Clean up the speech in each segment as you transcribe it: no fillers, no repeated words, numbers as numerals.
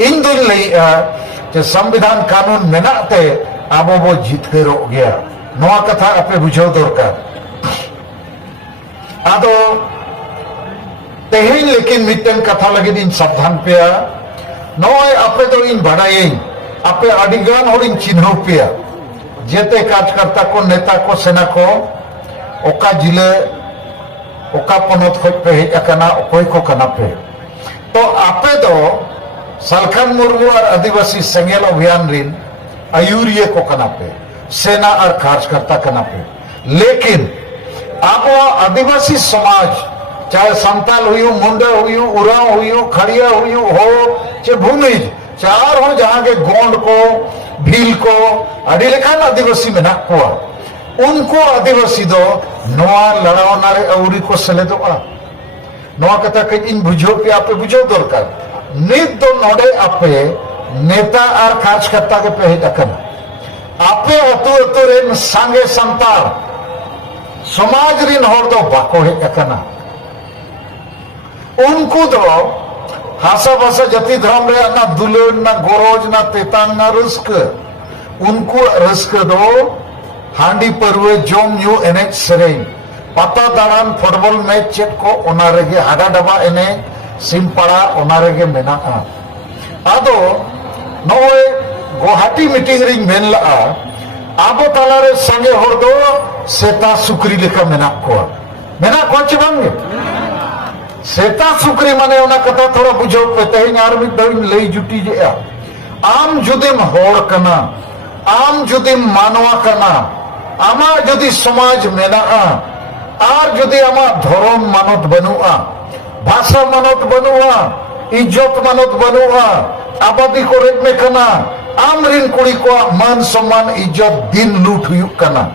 इन दुन लैया जे संविधान कानून मेनाते आबो बो जितकेरो गया नोआ कथा आपे बुझाव दरकार आदो तेहेन लेकिन मिटन कथा लगे इन सावधान पेया नोय आपे तो इन बड़ाई आपे अडिगान और इन चिन्ह पेया जेते कार्यकर्ता को नेता को सेना को ओका जिले ओका पनत खज पे हेज अकना ओकोय को कना पे तो आपे तो सालखान मुर्मू और आदिवासी सेंगेल अभियान रिन आयुरिये को कना पे सेना और कार्यकर्ता कना पे लेकिन अब आदिवासी समाज चाहे संताल हुई मुंडा हुई उराव हुई खड़िया हुई हो चाहे भूमिज चार हो जहां के गोंड को भील को अड़ी लेखान आदिवासी में नाकुआ उनको आदिवासी दो नोआ लड़ाव नारे अउरी को सले दो नोआ कथा के इन बुझो पे आपे बुझो दरकार नित दो नोडे आपे नेता और कार्यकर्ता के पे दकन आपे अतु अतु रेन सांगे संताल समाज रिन होर दो बाको हे दकना उनको दो हासा भाषा जाति धर्म रे ना दुलर ना गरज ना तेतांग ना रस्क उनको रस्क दो हांडी परवे जोम यू एने सेरेन पता दाड़ान फुटबॉल मैच चेक को ओना रेगे हाडा डबा एने सिमपाड़ा ओना रेगे मेना आदो नोए गुवाहाटी मीटिंग रिंग मेन ला आबो तालारे संगे होर दो सेता सुकरी लेका मेना को चे बांगे सेता सुकरी माने ओना कथा थोड़ा बुझो पे तेहिं आर मिद दम लई जुटी जे आम जुदिम होड़ कना आम जुदिम मानवा कना आमा जुदी समाज मेना आर जुदी आमा धर्म मानत बनुआ भाषा मानत बनुआ इज्जत मानत बनुआ आबादी को रेट में कना आम रिन कुड़ी को मान सम्मान इज्जत दिन लूट हुई कना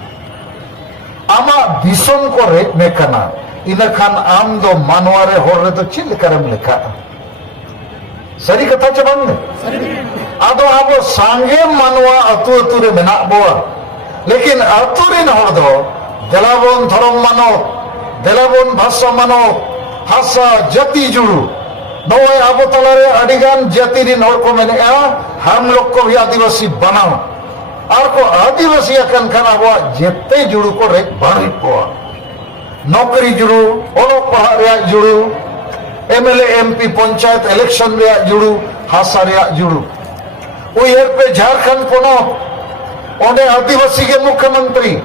आमा दिसम को रेट में कना इन खान आम दो मानवारे होर रे तो चिल करम लिखा सरी कथा चे बांगे आदो आबो सांगे मानवा अतु अतु रे मेना बोआ लेकिन अतु रिन होर दो देलाबोन धर्म मानो देलाबोन भाषा मानो हासा जाति जुड़ू नोए आबो तलारे अडिगान जाति रिन होर को मेने हम लोग को भी आदिवासी बनाओ और को आदिवासी अकन खान आबो जेते जुड़ू को रे बारी को नौकरी जुड़ू ओलो पढ़ा रे जुड़ू एमएलए एमपी पंचायत इलेक्शन रे जुड़ू हासा रे जुड़ू उयर पे झारखंड कोनो ओने आदिवासी के मुख्यमंत्री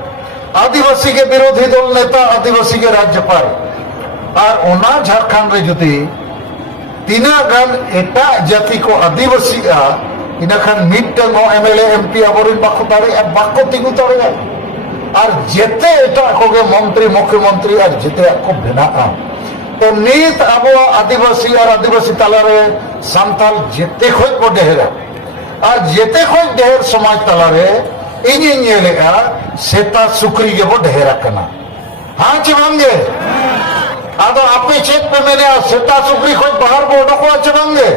आदिवासी के विरोधी दल नेता आदिवासी के राज्यपाल और ओना झारखंड रे जुदी तीना गान एटा जाति को आदिवासी इना खान मिटन एमएलए एमपी अबरिन बाको तारे बाको तिगु तारे और जेते एटा को के मंत्री मुख्यमंत्री और जेते को बिना तो नीत अब आदिवासी और आदिवासी तालारे संताल जेते खोज को ढेरा और जेते खोज ढेर समाज तालारे इनी नेलेगा सेता सुकरी के वो ढेरा कना हाँ चिवांगे आदो आपे चेक पे मैंने सेता सुकरी खोज बाहर को ओडको चिवांगे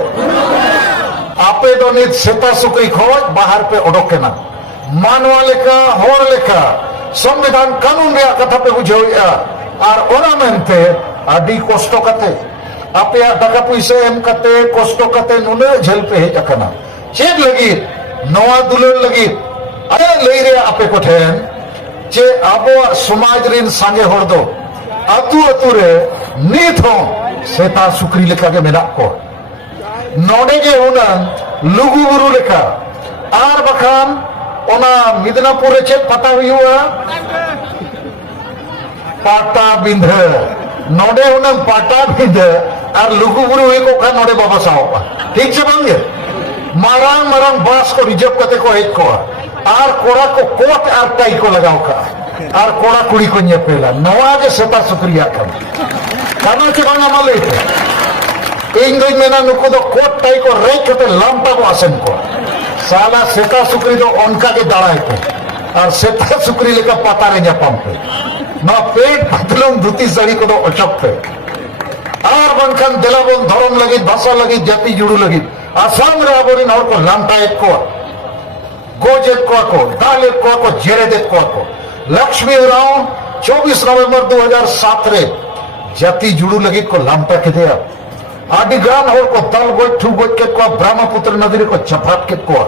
आपे तो नीत सेता सुकरी खोज बाहर पे ओडके ना मानवा लेका होर लेका संविधान कानून रे कथा पे बुझो और ओना मेनते आदि कष्ट कते आपे टाका पैसा एम कते कष्ट कते नुने झेल पे हेज अकना चेक लगी नवा दुलर लगी अरे लई रे आपे को ठेन जे आबो समाज रिन सांगे होर दो अतु अतु रे नीत हो सेता सुकरी लेखा के मेना को नोडे के उना लुगु बुरु लेखा आर बखान ओना मिदनापुर रे चेक पता हुआ पाटा बिंध नोडे उना पाटा बिंध और लुगु बुरु को खा नोडे बाबा साहब ठीक से बांगे मारांग मारांग बास को रिजर्व करते को एक को और कोड़ा को कोट और टाई को लगाओ का और कोड़ा कुड़ी को नेपेला नवाज सेता सुक्रिया कर काना के बांगा माले इन दो मेना नुको दो कोट टाई को रेक करते लांपा को आसन को साला सेता सुक्री दो उनका के दाड़ा है और सेता सुक्री लेकर पता रहे जापाम पे ना पेट पतलम धुती साड़ी को दो अचक पे और बनखन दिलाबोन धर्म लगी भाषा लगी जाति जुड़ू लगी आसाम रे आबोरिन और को लांटा एक को गोजेत को दालेत को जेरेदेत को लक्ष्मी उराव 24 नवंबर 2007 रे जाति जुड़ू लगी को लांटा के दिया आदि गान हर को तल गोज ठू गोज के को ब्रह्मपुत्र नदी को चपाट के को